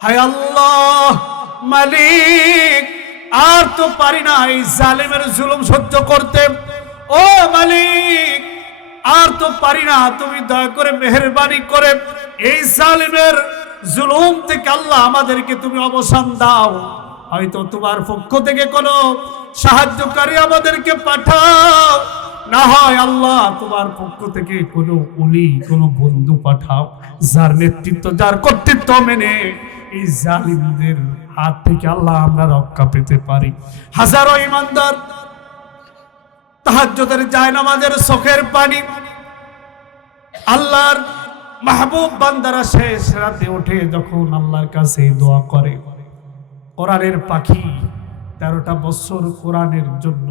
হায় আল্লাহ মালিক, আর তো পারি না এই জালিমের জুলুম সহ্য করতে। ও মালিক, আর তো পারি না, তুমি দয়া করে মেহেরবানি করে এই জালিমের জুলুম থেকে আল্লাহ আমাদেরকে তুমি অবসান দাও। হয়তো তোমার পক্ষ থেকে কোনো সাহায্যকারী আমাদেরকে পাঠাও, না হয় আল্লাহ তোমার পক্ষ থেকে কোনো ওলি, কোনো বন্ধু পাঠাও, যার নেতৃত্ব, যার কর্তৃত্ব মেনে এই জালিমদের হাত থেকে আল্লাহ আমরা রক্ষা পেতে পারি। হাজারো ইমানদার তাহাজ্জুদের জায়নামাজের চোখের পানি, আল্লাহর মাহবুব বান্দারা শেষ রাতে উঠে যখন আল্লাহর কাছে দোয়া করে, কোরআনের পাখি 13টা বছর কোরআনের জন্য,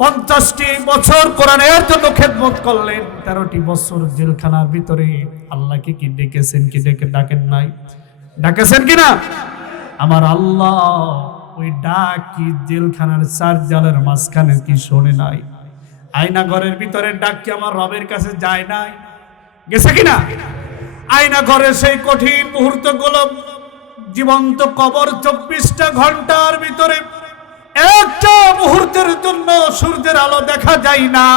50টি বছর কোরআনের জন্য খেদমত করলেন, 13টি বছর জেলখানার ভিতরে আল্লাহকে কি ডেকেছেন, কি ডাকেন নাই? ডাকেছেন কিনা? আমার আল্লাহ ওই ডাক কি জেলখানার 4 জালের মাঝখানে কি শোনে নাই? আয়না ঘরের ভিতরে ডাক কি আমার রবের কাছে যায় নাই? গেছে কিনা? আয়না ঘরে সেই কঠিন মুহূর্তগুলো, জীবন্ত কবর 24টা ঘন্টার ভিতরে একটা মুহূর্তের জন্য সূর্যের আলো দেখা যায় না,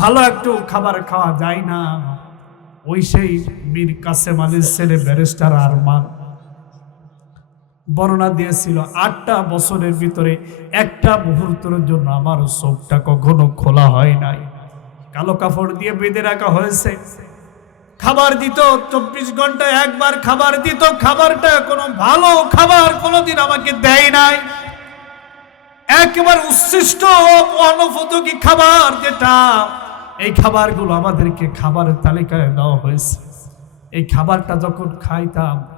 ভালো একটু খাবার খাওয়া যায় না। ওই সেই মীর কাসেম আলীর ছেলে ব্যারিস্টার আরমান বর্ণনা দিয়েছিল, 8টা বছরের ভিতরে একটা মুহূর্তের জন্য আমার চোখটা কখনো খোলা হয় নাই, কালো কাপড় দিয়ে বেঁধে রাখা হয়েছে। খাবার দিত 24 ঘন্টায় একবার খাবার দিত, খাবারটা কোনো ভালো খাবার কোনোদিন আমাকে দেয় নাই, একেবারে উচ্ছিষ্ট অনুপযোগী খাবার, যেটা এই খাবারগুলো আমাদেরকে খাবারের তালিকায় দেওয়া হয়েছে। এই খাবারটা যখন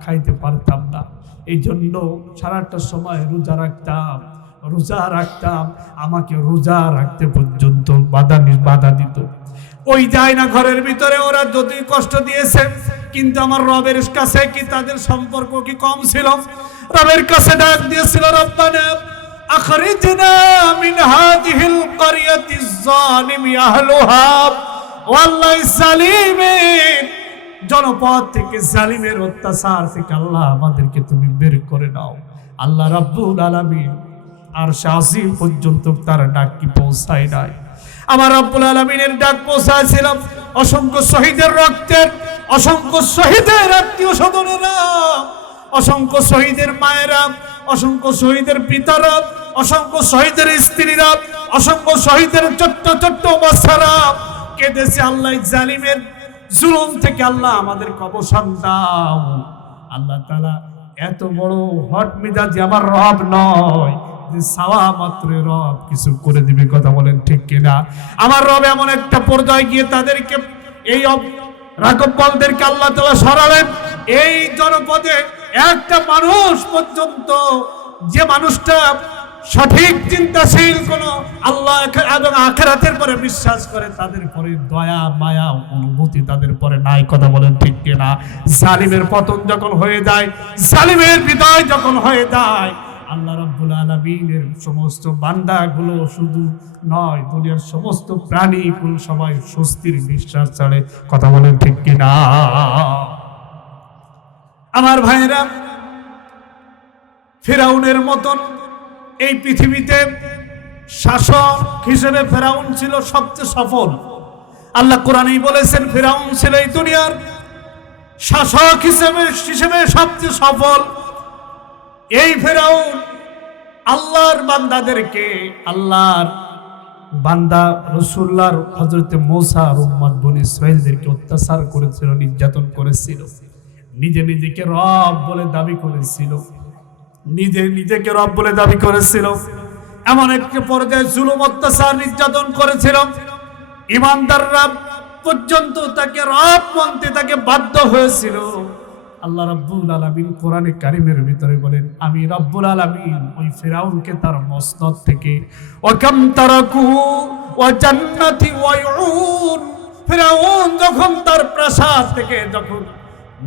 খাইতে পারতাম না, এই জন্য সারাটা সময় রোজা রাখতাম, আমাকে রোজা রাখতে পর্যন্ত বাধা দিত। ওই যায় না ঘরের ভিতরে ওরা যদি কষ্ট দিয়েছে, কিন্তু আমার রবের কাছে কি তাদের সম্পর্ক কি কম ছিল? রবের কাছে ডাক দিয়েছিল, রব্বানা আখরিজনা মিন হাযিহিল ক্বরিয়াতিজ যালিমি আহলুহা, ও আল্লাহ জালিমের জনপদ থেকে, জালিমের অত্যাচার থেকে আল্লাহ আমাদেরকে তুমি বের করে দাও। আল্লাহ রাব্বুল আলামিন আরশ আজিম পর্যন্ত তার ডাক কি পৌঁছায় নাই? আমার রাব্বুল আলামিনের ডাক পৌঁছাছিল অসংখ্য শহীদের রক্তের, অসংখ্য শহীদের আত্মীয় স্বজনেরা, অসংখ্য শহীদের মায়েরা, অসংখ্য শহীদের পিতারা, অসংখ্য শহীদের স্ত্রীরা, অসংখ্য শহীদের ছোট্ট ছোট্ট বাচ্চারা কেঁদেছে, আল্লাহ জালিমের জুলুম থেকে আল্লাহ আমাদেরকে অবসান দাও। আল্লাহ তাআলা এত বড় হট মেজাজি আমার রব নয় যে সাওয়া মাত্র রব কিছু করে দিবে, কথা বলেন ঠিক কিনা? আমার রব এমন একটা পর্যায়ে গিয়ে তাদেরকে, এই রাগবলদেরকে আল্লাহ তাআলা সরালেন। এই জনপদে একটা মানুষ পর্যন্ত, যে মানুষটা সঠিক চিন্তাশীল, কোন আল্লাহ এবং আখিরাতের পরে বিশ্বাস করে, তাদের পরে দয়া মায়া অনুভূতি তাদের পরে নাই, কথা বলেন ঠিক কিনা? জালিমের পতন যখন হয়ে যায়, জালিমের বিদায় যখন হয়ে যায়, আল্লাহ রাব্বুল আলামিনের সমস্ত বান্দাগুলো শুধু নয়, দুনিয়ার সমস্ত প্রাণীকুল সবাই স্বস্তির নিঃশ্বাস ছাড়ে, কথা বলেন ঠিক কিনা? আমার ভাইরা, ফিরাউনের মতন এই পৃথিবীতে শাসক হিসেবে ফিরাউন ছিল সবচেয়ে সফল। আল্লাহ কোরআনেই বলেছেন ফিরাউন ছিল এই দুনিয়ার শাসক হিসেবে সবচেয়ে সফল। এই ফিরাউন আল্লাহর বান্দাদেরকে, আল্লাহর বান্দা রাসূলুল্লাহর হযরতে মুসা আর উম্মত বনি ইসরাঈলদেরকে অত্যাচার করেছিল, নির্যাতন করেছিল, নিজেকে রব বলে দাবি করেছিল, নিজেকে রব বলে দাবি করেছিল। এমন একটি পর্যায়ে জুলুম অত্যাচার নির্যাতন করেছিল, ইমানদাররা পর্যন্ত তাকে রব মানতে তাকে বাধ্য হয়েছিল। আল্লাহ রাব্বুল আলামিন কোরআনে কারীমের ভিতরে বলেন, আমি রাব্বুল আলামিন ওই ফিরাউনকে তার মসনদ থেকে, ওয়া কাম তারাকু ওয়া জান্নাতি ওয়া উয়ুন, ফিরাউন যখন তার প্রাসাদ থেকে যখন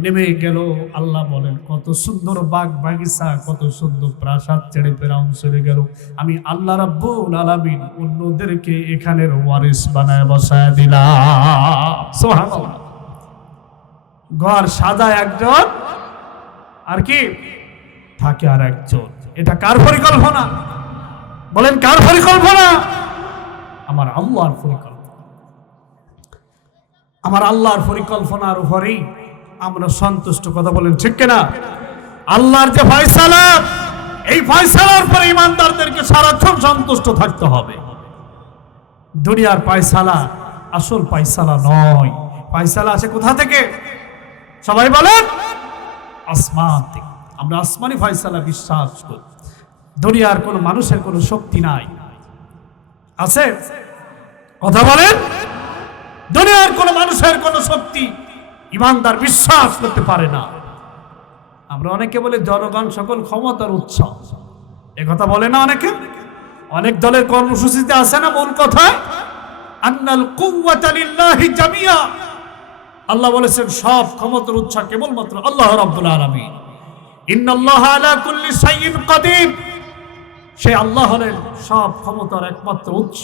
নেমে গেল, আল্লাহ বলেন কত সুন্দর বাগ বাগিচা, কত সুন্দর প্রাসাদ ছেড়ে ফিরাউন চলে গেল, আমি আল্লাহ রাব্বুল আলামিন অন্যদেরকে এখানের ওয়ারিস বানায় বসায় দিলাম। সুবহানাল্লাহ। ঘর সাজায় একজন আর কি থাকে আর একজন। এটা কার পরিকল্পনা? বলেন কার পরিকল্পনা? আমার আল্লাহর পরিকল্পনা। আমার আল্লাহর পরিকল্পনার উপরেই আমরা সন্তুষ্ট। কথা বলেন ঠিক কিনা? আল্লাহর যে ফয়সালা, এই ফয়সালার পরে ইমানদারদেরকে সারাক্ষণ সন্তুষ্ট থাকতে হবে। দুনিয়ার ফয়সালা আসল ফয়সালা নয়। ফয়সালা আসে কোথা থেকে? সবাই বলেন আসমান থেকে। আমরা আসমানি ফয়সালা বিশ্বাস করি। দুনিয়ার কোন মানুষের কোন শক্তি নাই, আছে? কথা বলেন। দুনিয়ার কোন মানুষের কোন শক্তি ইমানদার বিশ্বাস করতে পারে না। আমরা অনেকে বলে জনগণ সকল ক্ষমতার উৎস, কথা বলে না অনেকে। অনেক দলের কর্মসূচিতে আছে না মূল কথায়, আন্নাল কুওয়াতা লিল্লাহি জামিয়া। আল্লাহ বলেছেন সব ক্ষমতার উৎস কেবলমাত্র আল্লাহ রাব্বুল আলামিন। ইন্নাল্লাহা আলা কুল্লি শাইইন কাদির। সে আল্লাহ হলেন সব ক্ষমতার একমাত্র উৎস।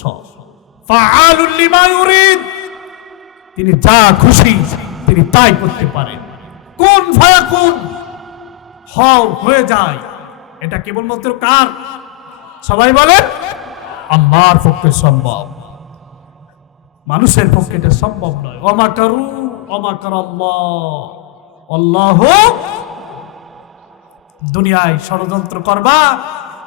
ফাআলুল লিমা ইউরিদ। তিনি যা খুশি তিনি তাই করতে পারেন। কোন ফায়াকুন, হয়ে যায়। এটা কেবলমাত্র কার? সবাই বলেন আল্লাহর পক্ষে সম্ভব, মানুষের পক্ষে এটা সম্ভব নয়। ওমাকারু ওমাকারাল্লাহ, আল্লাহু। দুনিয়ায় ষড়যন্ত্র করবা,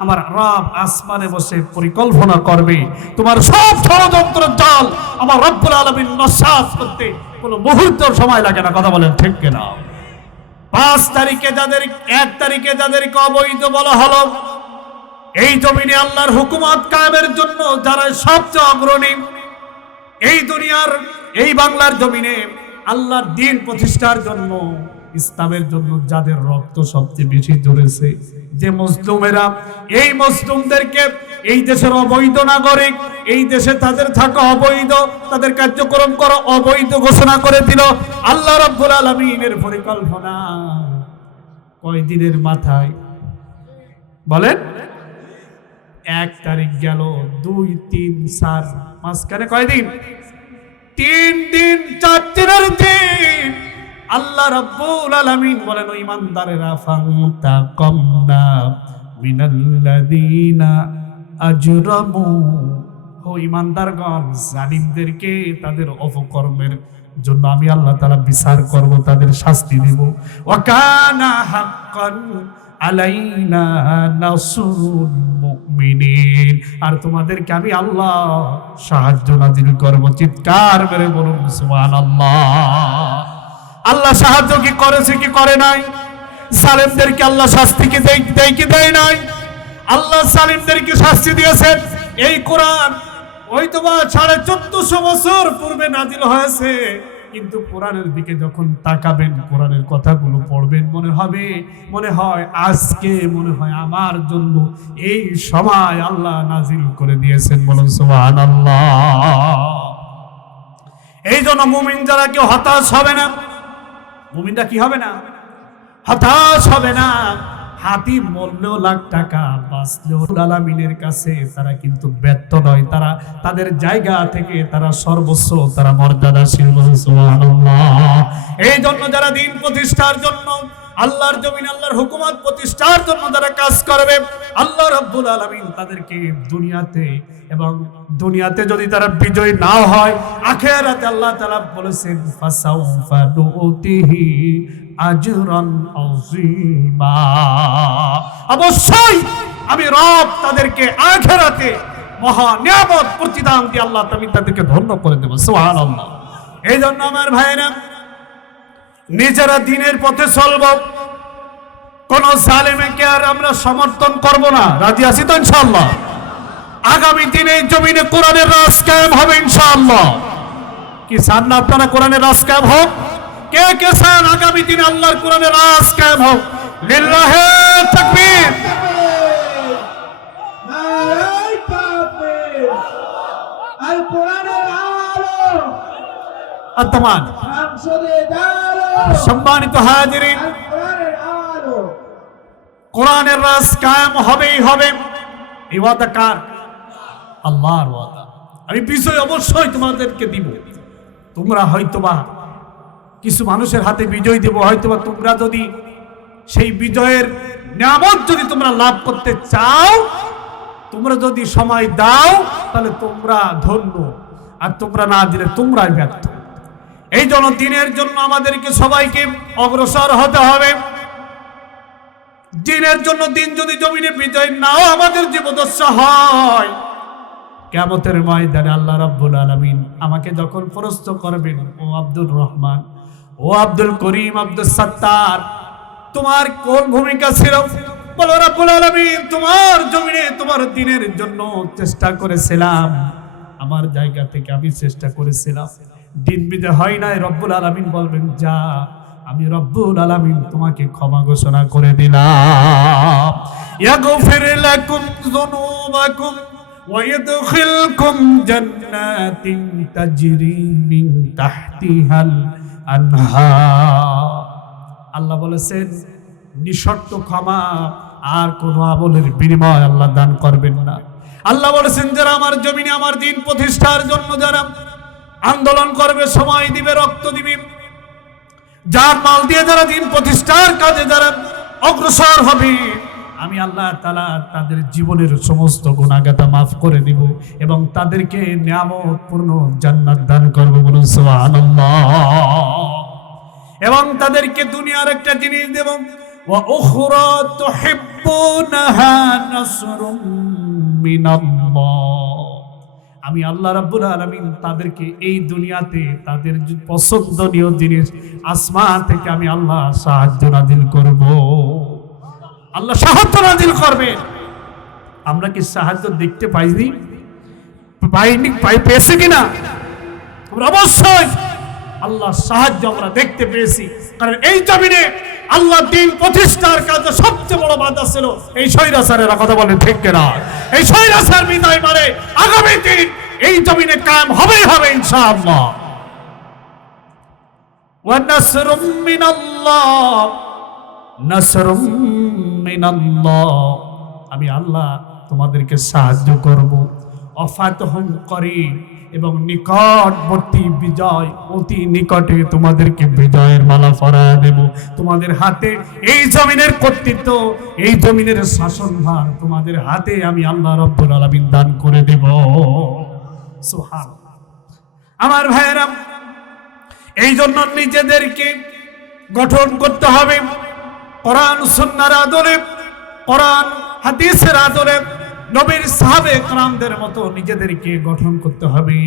আমার রব আসমানে বসে পরিকল্পনা করবে। তোমার সব ষড়যন্ত্র জাল আমার রব্বুল আলামিন নস্যাৎ করতে কোনো মুহূর্ত সময় লাগে না। কথা বলেন ঠিক কিনা? 1 তারিখে যাদেরকে অবৈধ বলা হলো, এই জমিনে আল্লাহর হুকুমত কায়েমের জন্য যারা সবচেয়ে অগ্রণী, এই দুনিয়ার এই বাংলার জমিনে আল্লাহর দ্বীন প্রতিষ্ঠার জন্য, ইসলামের জন্য যাদের রক্ত সবচেয়ে বেশি ঝরেছে, যে মুসলিমেরা, এই মুসলিমদেরকে এই দেশের অবৈধ নাগরিক, এই দেশে তাদের থাকা অবৈধ, তাদের কার্যক্রম করা অবৈধ ঘোষণা করে দিল আল্লাহ রাব্বুল আলামিনের পরিকল্পনা। কয়দিনের মাথায় বলেন? 1 তারিখ গেল, 2, 3, 4, মাঝখানে কয়দিন? 3 দিন, 4 দিনের দিন। আল্লাহ রাব্বুল আলামিন বলেন, ও ইমানদারেরা, ফান্তাকামনা মিনাল্লাযীনা আজরামু। ও ইমানদারগণ, জালিমদেরকে তাদের অপকর্মের জন্য আমি আল্লাহ তাআলা বিচার করব, তাদের শাস্তি দেব। ওয়া কানা হাক্কান আলাইনা নাসরুল মুমিনিন। আর তোমাদেরকে আমি আল্লাহ সাহায্য নাযিল করব। চিৎকার করে বলুন সুবহানাল্লাহ। আল্লাহ সাহায্য কি করেছে কি করে নাই? জালিমদেরকে আল্লাহ শাস্তি কি দেয় কি দেয় নাই? আল্লাহ জালিমদেরকে শাস্তি দিয়েছেন। এই কোরআন হয়তোবা 1450 বছর পূর্বে নাজিল হয়েছে, কিন্তু কোরআনের দিকে যখন তাকাবেন, কোরআনের কথাগুলো পড়বেন, মনে হয় আজকে মনে হয় আমার জন্য এই সময় আল্লাহ নাজিল করে দিয়েছেন। বলুন সুবহানাল্লাহ। এই জন্য মুমিন যারা কেউ হতাশ হবে না। মুমিনরা কি হবে না? হতাশ হবে না। হাতি মরলেও লাখ টাকা, বাঁচলেও আলামিনের কাছে তারা কিন্তু ব্যর্থ নয়। তারা তাদের জায়গা থেকে তারা সর্বোচ্চ, তারা মর্যাদাশীল। সুবহানাল্লাহ। এই জন্য যারা দিন প্রতিষ্ঠার জন্য, আল্লাহর জমিন আল্লাহর হুকুমত প্রতিষ্ঠার জন্য যারা কাজ করবে, আল্লাহ রাব্বুল আলামিন তাদেরকে দুনিয়াতে যদি তারা বিজয় না হয়, আখিরাতে আল্লাহ তাআলা বলেছেন ফাসাউফা নুতিহি আজরান আযীমা। অবশ্যই আমি রব তাদেরকে আখিরাতে মহা নিয়ামত প্রতিদান দিয়ে আল্লাহ তাদেরকে ধন্য করে দেব। সুবহানাল্লাহ। এই জন্য আমার ভাইরা, নিজেরা দিনের পথে চলব, কোন জালেমকে আর আমরা সমর্থন করব না। রাজি আছি তো ইনশাআল্লাহ? আগামী দিনে জমিনে কোরআনের রাজ কায়েম হবে ইনশাআল্লাহ। কি চান না আপনারা কোরআনের রাজ কায়েম হোক? কে কে চান আগামী দিনে আল্লাহর কোরআনের রাজ কায়েম হোক? লিল্লাহি তাকবীর। নারায়ে তাকবীর। আল কোরআনের আলো আত্মান। সম্মানিত হাজিরিন, কোরআনের রাজ কায়েম হবেই হবে। এই ওয়াদা কার? আল্লাহর ওয়াদা। আমি বিজয় অবশ্যই তোমাদেরকে দিব। তোমরা হয়তোবা কিছু মানুষের হাতে বিজয় দেব, হয়তোবা তোমরা যদি সেই বিজয়ের নিয়ামত যদি তোমরা লাভ করতে চাও, তোমরা যদি সময় দাও তাহলে তোমরা ধন্য, আর তোমরা না দিলে তোমরাই ব্যর্থ। এই জন্য দিনের জন্য আমাদেরকে সবাইকে অগ্রসর হতে হবে। দিনের জন্য দিন যদি জমিনে বিজয় নাও আমাদের জীবদশা হয়, কিয়ামতের ময়দানে আল্লাহ রাব্বুল আলামিন আমাকে যখন প্রশ্ন করবেন, ও আব্দুর রহমান, ও আব্দুল করিম, আব্দুল সাত্তার, তোমার কোন ভূমিকা ছিল? বলো রাব্বুল আলামিন তোমার জমিনে তোমার দিনের জন্য চেষ্টা করেছিলাম, আমার জায়গা থেকে আমি চেষ্টা করেছিলাম, দিন বিজয় হয় নাই। রব্বুল আলামিন বলবেন, যা, আমি রব্বুল আলামিন তোমাকে ক্ষমা ঘোষণা করে দিলাম। ইয়াগফির লাকুম যুনুবাকুম ওয়া ইয়াদখিলকুম জান্নাতিন তাজরি মিন তাহতিহাল আনহার। আল্লাহ বলেছেন নিঃশর্ত ক্ষমা, আর কোনো আমলের বিনিময় আল্লাহ দান করবেন না। আল্লাহ বলেছেন যারা আমার জমিনে আমার দিন প্রতিষ্ঠার জন্য যারা আন্দোলন করবে, সময় দিবে, রক্ত দিবে, যার মাল দিয়ে যারা দিন প্রতিষ্ঠার কাজে যারা অগ্রসর হবে, আমি আল্লাহ তাআলা তাদের জীবনের সমস্ত গুনাহগাতা মাফ করে দিব এবং তাদেরকে নিয়ামতপূর্ণ জান্নাত দান করব। বলুন সুবহানাল্লাহ। এবং তাদেরকে দুনিয়ার একটা জিনিস দেব, ওয়া উখরা তুহিব্বুনাহা নাসরুম মিনাল্লাহ। আমি আল্লাহ রাব্বুল আলামিন তাদেরকে এই দুনিয়াতে তাদের পছন্দনীয় জিনিস আসমান থেকে আমি আল্লাহ সাহায্য নাযিল করব। আল্লাহ সাহায্য নাযিল করবেন। আমরা কি সাহায্য দেখতে পাইনি? পেয়েছি কিনা? আমরা অবশ্যই আল্লাহ সাহায্য আমরা দেখতে পেয়েছি, কারণ এই জমিনে আল্লাহ দিন প্রতিষ্ঠার কাজে সবচেয়ে বড় বাধা ছিল এই স্বৈরাচারের। কথা বলেন ঠিক কিনা? এই স্বৈরাচার বিদায় মানে আগামী দিন এই জমিনে কায়েম হবেই হবে ইনশাআল্লাহ। ওয়া নাসরুম মিনাল্লাহ, নাসরুম মিনাল্লাহ, আমি আল্লাহ তোমাদেরকে সাহায্য করব। অফাতহুম করিম, এবং নিকটবর্তী বিজয়, অতি নিকটে তোমাদেরকে বিজয়ের মালা পরায় দেব। তোমাদের হাতে এই জমিনের কর্তৃত্ব, এই জমিনের শাসনভার তোমাদের হাতে আমি আল্লাহ রাব্বুল আলামিন দান করে দেব। সুবহানাল্লাহ। আমার ভাইয়েরা, এই জন্য নিজেদেরকে গঠন করতে হবে কোরআন সুন্নাহর আদরে, কোরআন হাদিসের আদরে, নবীর সাহাবে کرامদের মতো নিজেদেরকে গঠন করতে হবে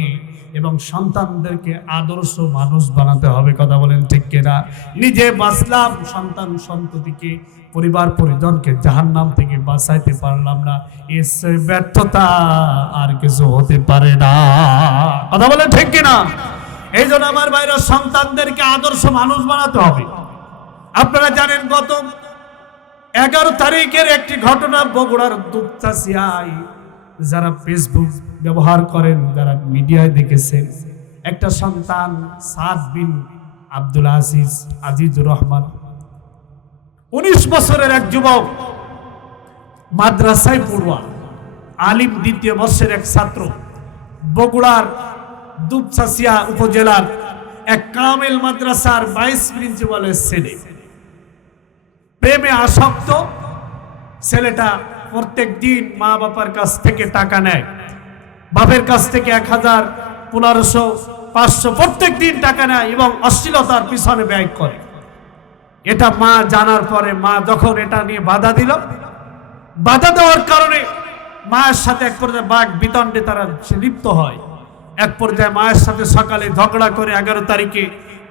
এবং সন্তানদেরকে আদর্শ মানুষ বানাতে হবে। কথা বলেন ঠিক কিনা? নিজে বাঁচলাম, সন্তান সন্ততিকে, পরিবার পরিজনকে জাহান্নাম থেকে বাঁচাইতে পারলাম না, এর ব্যর্থতা আর কিছু হতে পারে না। কথা বলেন ঠিক কিনা? এই জন্য আমার ভাইরা সন্তানদেরকে আদর্শ মানুষ বানাতে হবে। আপনারা জানেন গত 11 তারিখের একটি ঘটনা বগুড়ার দুপচাচিয়ায়, যারা ফেসবুক ব্যবহার করেন, যারা মিডিয়ায় দেখেছেন, একটা সন্তান সাদ বিন আব্দুল আজিজ, আজিজুর রহমান, 19 বছরের এক যুবক, মাদ্রাসায় পড়ুয়া, আলিম, 2য় বর্ষের এক ছাত্র, বগুড়ার দুপচাচিয়া উপজেলার এক কামেল মাদ্রাসার 22 প্রিন্সিপালের ছেলে। প্রেমে আসক্ত ছেলেটা প্রত্যেক দিন মা বাবার কাছ থেকে টাকা নেয়, বাপের কাছ থেকে 1000, 1500, 500 প্রত্যেক দিন টাকা নেয় এবং অশ্লীলতার পিছনে ব্যয় করে। এটা মা জানার পরে মা যখন এটা নিয়ে বাধা দিল, বাধা দেওয়ার কারণে মায়ের সাথে এক পর্যায়ে বাক বিতণ্ডে তারা লিপ্ত হয়। এক পর্যায়ে মায়ের সাথে সকালে ঝগড়া করে 11 তারিখে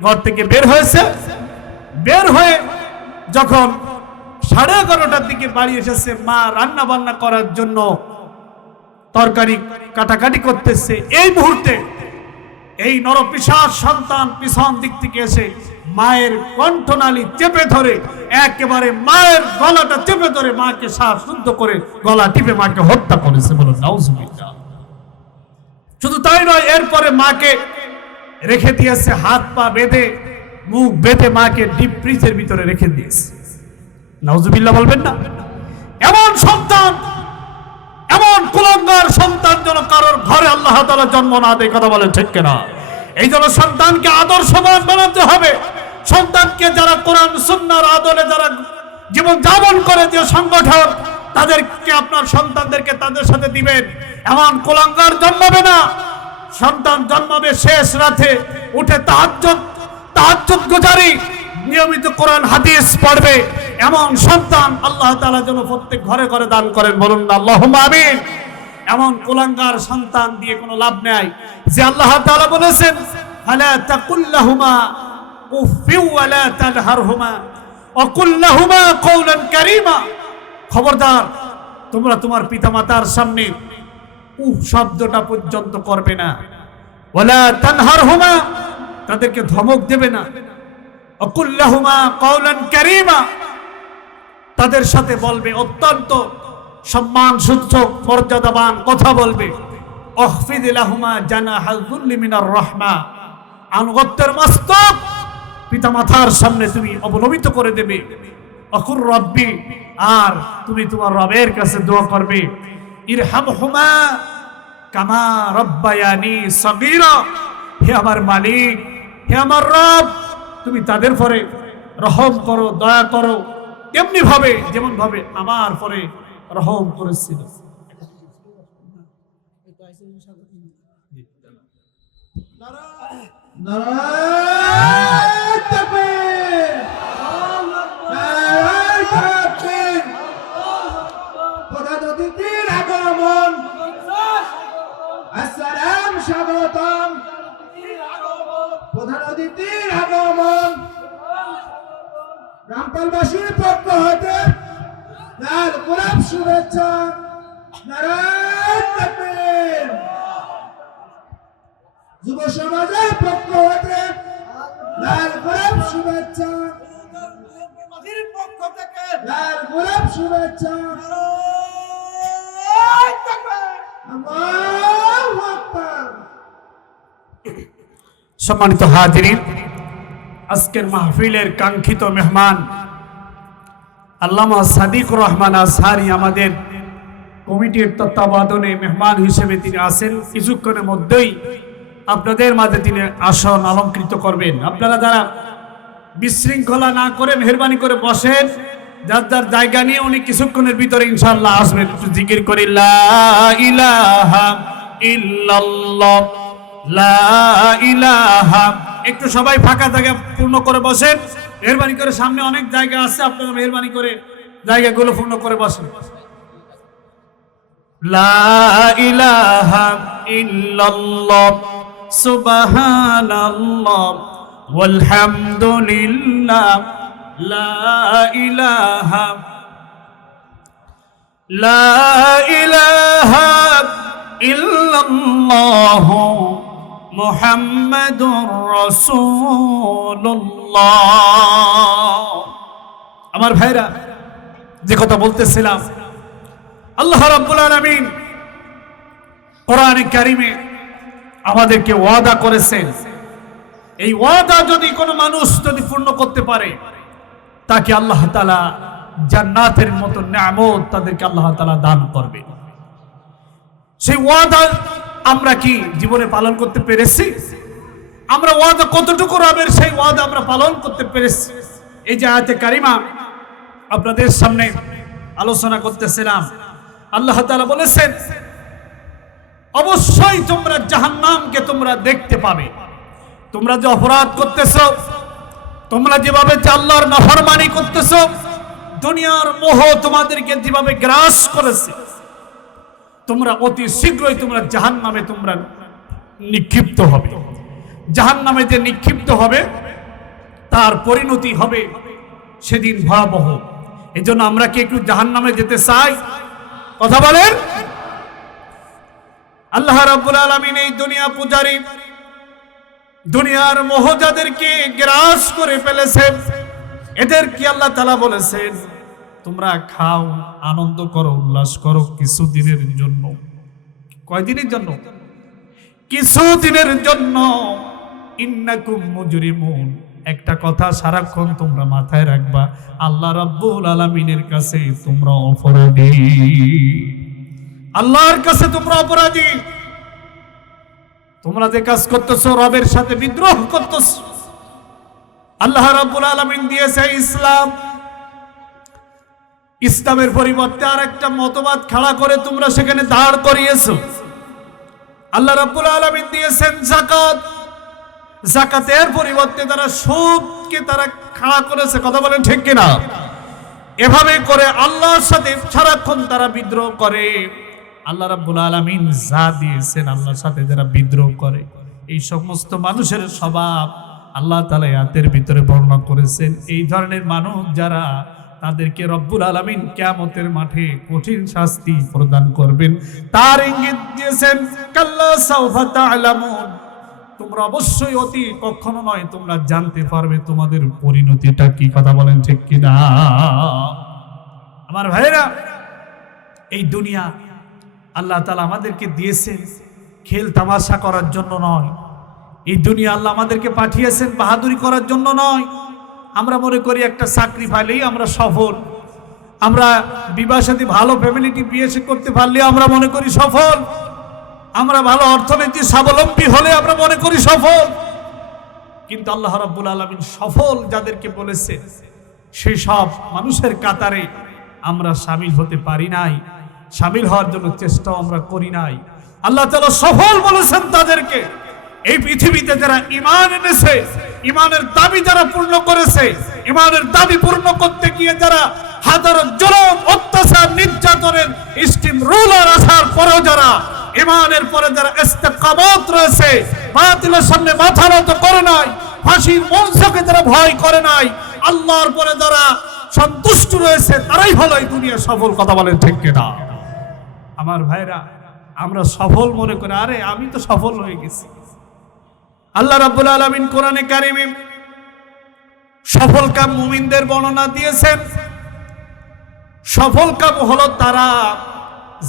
ঘর থেকে বের হয়েছে। বের হয়ে যখন 11:30টার দিকে বাড়ি এসেছে, মা রান্না বান্না করার জন্য তরকারি কাটাকাটি করতেছে। এই মুহূর্তে এই নরপিশাচ সন্তান পিছন দিক থেকে এসে মায়ের কণ্ঠনালী চেপে ধরে, একেবারে মায়ের গলাটা চেপে ধরে মাকে শ্বাসরুদ্ধ করে গলা টিপে মাকে হত্যা করেছে। বলো নাউজুবিল্লাহ। শুধু তাই নয়, এরপরে মাকে রেখে দিয়েছে হাত পা বেঁধে, মুখ বেঁধে মাকে ডিপ ফ্রিজের ভিতরে রেখে দিয়েছে। নাউজুবিল্লাহ বলবেন না? এমন সন্তান, এমন কুলাঙ্গার সন্তান যেন কারোর ঘরে আল্লাহ তাআলা জন্ম না দেয়। কথা বলেন ঠিক কিনা? এই জন্য সন্তানকে আদর্শবান বানাতে হবে। সন্তানকে যারা কোরআন সুন্নাহর আদলে যারা জীবন যাপন করে যে সংগঠন, তাদেরকে আপনার সন্তানদেরকে তাদের সাথে দিবেন। এমন কুলাঙ্গার জন্মাবে না, সন্তান জন্মাবে শেষ রাতে উঠে তাহাজ্জুদ গুজারি, নিয়মিত কোরআন হাদিস পড়বে, এমন সন্তান আল্লাহ তাআলা যেন প্রত্যেক ঘরে ঘরে দান করেন, বলুন না আল্লাহুম্মা আমিন। এমন কুলাঙ্গার সন্তান দিয়ে কোনো লাভ নাই, যে আল্লাহ তাআলা বলেছেন ফালা তাকুল লাহুমা উফিউ ওয়ালা তানহারহুমা ওয়া কুল লাহুমা কওলান কারীমা। খবরদার, তোমরা তোমার পিতামাতার সামনে উফ শব্দটা পর্যন্ত করবে না, ওয়ালা তানহারহুমা, তাদেরকে ধমক দেবে না, ওয়া কুল লাহুমা কওলান কারীমা, তাদের সাথে বলবে অত্যন্ত সম্মানসূচক মর্যাদাবান কথা বলবে। অখফিদ লাহুমা জানাহাল যুল্লি মিনার রাহমা, আনুগত্যের মস্তক পিতামাতার সামনে তুমি অবনমিত করে দেবে। অকুর রব্বি, আর তুমি তোমার রবের কাছে দোয়া করবে ইরহামহুমা কামা রব্বায়ানি সগীরা, হে আমার মালিক, হে আমার রব, তুমি তাদের পরে রহম করো, দয়া করো, তেমনি ভাবে যেমন ভাবে আমার পরে রহম করেছিল। নারায়ে তাকবীর, নারায়ে তাকবীর। প্রধান অতিথির আগমন, আসসালাম, স্বাগতম। প্রধান অতিথির আগমন রামপালবাসীর পক্ষ হতে লাল গোলাপ শুভেচ্ছা। নারায়ে তাকবীর। যুব সমাজের পক্ষ হতে লাল গোলাপ শুভেচ্ছা, পক্ষ থেকে লাল গোলাপ শুভেচ্ছা। আল্লাহু আকবার। সম্মানিত হাজিরিন, আজকের মাহফিলের কাঙ্ক্ষিত মেহমান আল্লামা সাদিকুর রহমান আজহারী আমাদের কমিটির তত্ত্বাবধানে মেহমান হিসেবে তিনি আছেন। কিছুক্ষণের মধ্যেই আপনাদের মাঝে তিনি আসন অলঙ্কৃত করবেন। আপনারা যারা বিশৃঙ্খলা না করে মেহরবানি করে বসেন, যার যার জায়গা নিয়ে উনি কিছুক্ষণের ভিতরে ইনশাআল্লাহ আসবেন। একটু জিকির করি লা ইলাহা ইল্লাল্লাহ, লা ইলাহা। একটু সবাই ফাঁকা জায়গা পূর্ণ করে বসেন, মেহরবানি করে, সামনে অনেক জায়গা আছে, আপনারা মেহরবানি করে জায়গাগুলো পূর্ণ করে বসেন। লা ইলাহা ইল্লাল্লাহ সুবহানাল্লাহ ওয়ালহামদুলিল্লাহ, লা ইলাহা ইল্লাল্লাহ মুহাম্মাদুর রাসূলুল্লাহ। আমার ভাইরা, যে কথা বলতেছিলাম, আল্লাহ রাব্বুল আলামিন কোরআনে কারিমে আমাদেরকে ওয়াদা করেছেন, এই ওয়াদা যদি কোনো মানুষ যদি পূর্ণ করতে পারে, তাকে আল্লাহ তাআলা জান্নাতের মতো নিয়ামত তাদেরকে আল্লাহ তাআলা দান করবে। সেই ওয়াদা আমরা কি জীবনে পালন করতে পেরেছি? আমরা ওয়াদা কতটুকু রবের, সেই ওয়াদা আমরা পালন করতে পেরেছি? এই যে আয়াতে কারিমা আপনাদের সামনে আলোচনা করতেছিলাম, আল্লাহ তাআলা বলেছেন অবশ্যই তোমরা জাহান্নামকে তোমরা দেখতে পাবে। তোমরা যে অপরাধ করতেছো, তোমরা যেভাবে আল্লাহর নাফরমানি করতেছো, দুনিয়ার মোহ তোমাদেরকে যেভাবে গ্রাস করেছে, তোমরা অতি শীঘ্রই তোমরা জাহান্নামে তোমরা নিক্ষিপ্ত হবে। জাহান্নামে যে নিক্ষিপ্ত হবে তার পরিণতি হবে সেদিন ভয়াবহ। এজন্য আমরা কি একটু জাহান্নামে যেতে চাই? কথা বলেন। আল্লাহ রাব্বুল আলামিন এই দুনিয়া পূজারী, দুনিয়ার মোহ যাদেরকে গ্রাস করে ফেলেছেন, এদেরকে আল্লাহ তাআলা বলেছেন তোমরা খাও, আনন্দ করো, উল্লাস করো কিছুদিনের জন্য। কয়দিনের জন্য? কিছুদিনের জন্য। ইন্নাকুম মুজরিমুন। একটা কথা সারাক্ষণ তোমরা মাথায় রাখবা, আল্লাহ রাব্বুল আলামিনের কাছে তোমরা অপরাধী, আল্লাহর কাছে তোমরা অপরাধী। তোমরা যে কাজ করতেছো, রবের সাথে বিদ্রোহ করতেছো। আল্লাহ রাব্বুল আলামিন দিয়েছে ইসলাম, ইসলামের পরিবর্তে আর একটা মতবাদ খাড়া করে তোমরা সেখানে দাঁড় করিয়েছো। আল্লাহ রাব্বুল আলামিন দিয়েছেন যাকাত, যাকাতের পরিবর্তে তারা সুদকে তারা খাড়া করেছে। কথা বলেন ঠিক কিনা? এভাবে করে আল্লাহর সাথে সারাক্ষণ তারা বিদ্রোহ করে। আল্লাহ রাব্বুল আলামিন যা দিয়েছেন আল্লাহর সাথে যারা বিদ্রোহ করে, এই সমস্ত মানুষের স্বভাব আল্লাহ তাআলা আয়াতের ভিতরে বর্ণনা করেছেন। এই ধরনের মানুষ যারা, তাদেরকে রব্বুল আলামিন কিয়ামতের মাঠে কঠিন শাস্তি প্রদান করবেন। তার ইঙ্গিত দিয়েছেন, কাল্লা সাউফা তা'লামুন, তোমরা অবশ্যই অতি কখনো নয় তোমরা জানতে পারবে তোমাদের পরিণতিটা কি। কথা বলেন ঠিক কিনা? আমার ভাইরা, এই দুনিয়া আল্লাহ তাআলা আমাদেরকে দিয়েছেন খেল তামাশা করার জন্য নয়। এই দুনিয়া আল্লাহ আমাদেরকে পাঠিয়েছেন বাহাদুরি করার জন্য নয়। আমরা মনে করি একটা চাকরি পাইলেই আমরা সফল, আমরা বিবাহ সাথী ভালো ফ্যামিলিটি বিয়ে করতে পারলে আমরা মনে করি সফল, আমরা ভালো অর্থনৈতিক স্বাবলম্বী হলে আমরা মনে করি সফল। কিন্তু আল্লাহ রাব্বুল আলামিন সফল যাদেরকে বলেছে সেই সব মানুষের কাতারে আমরা শামিল হতে পারি নাই, শামিল হওয়ার জন্য চেষ্টাও আমরা করি নাই। আল্লাহ তাআলা সফল বলেছেন তাদেরকে, এই পৃথিবীতে যারা ঈমান এনেছে, ঈমানের দাবি যারা পূর্ণ করেছে, ঈমানের দাবি পূর্ণ করতে গিয়ে যারা হাজারো জুলুম, অত্যাচার, নির্যাতনের স্টিম রুলার আসার পরেও যারা ঈমানের পরে যারা ইস্তেকামত রয়েছে, বাতিলের সামনে মাথা নত করে নাই, ফাঁসির মঞ্চকে যারা ভয় করে নাই, আল্লাহর পরে যারা সন্তুষ্ট রয়েছে, তারাই হলো এই দুনিয়া সফল। কথা বলেন ঠিক কিনা? আমার ভাইরা, আমরা সফল মনে করি, আরে আমি তো সফল হয়ে গেছি। আল্লাহ রাব্বুল আলামিন কোরআনে কারিমে সফলকাম মুমিনদের বর্ণনা দিয়েছেন। সফলকাম হলো তারা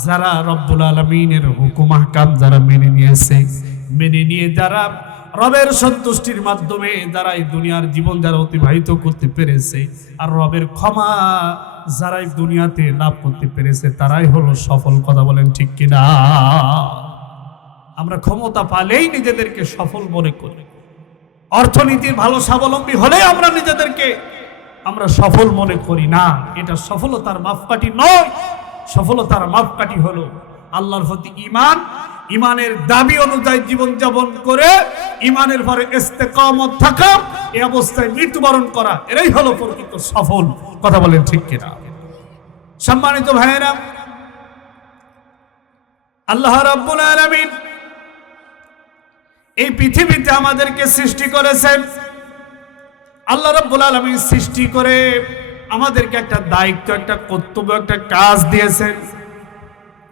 যারা রব্বুল আলামিনের হুকুম আহকাম যারা মেনে নিয়েছে, মেনে নিয়ে যারা রবের সন্তুষ্টির মাধ্যমে যারা এই দুনিয়ার জীবন যারা অতিবাহিত করতে পেরেছে, আর রবের ক্ষমা যারা এই দুনিয়াতে লাভ করতে পেরেছে, তারাই হলো সফল। কথা বলেন ঠিক কিনা? আমরা ক্ষমতা পালেই নিজেদেরকে সফল মনে করি, অর্থনীতির ভালো স্বাবলম্বী হলে আমরা নিজেদেরকে আমরা সফল মনে করি না। এটা সফলতার মাপকাঠি নয়। সফলতার মাপকাঠি হলো আল্লাহর প্রতি ঈমান, ঈমানের দাবি অনুযায়ী জীবন যাপন করে ঈমানের পরে ইস্তেকামত থাকা, এই অবস্থায় মৃত্যুবরণ করা, এরাই হলো প্রকৃত সফল। কথা বলেন ঠিক কিনা? সম্মানিত ভাইয়েরা, আল্লাহ রাব্বুল আলামিন এই পৃথিবীতে আমাদেরকে সৃষ্টি করেছেন। আল্লাহ রাব্বুল আলামিন সৃষ্টি করে আমাদেরকে একটা দায়িত্ব, একটা কর্তব্য, একটা কাজ দিয়েছেন।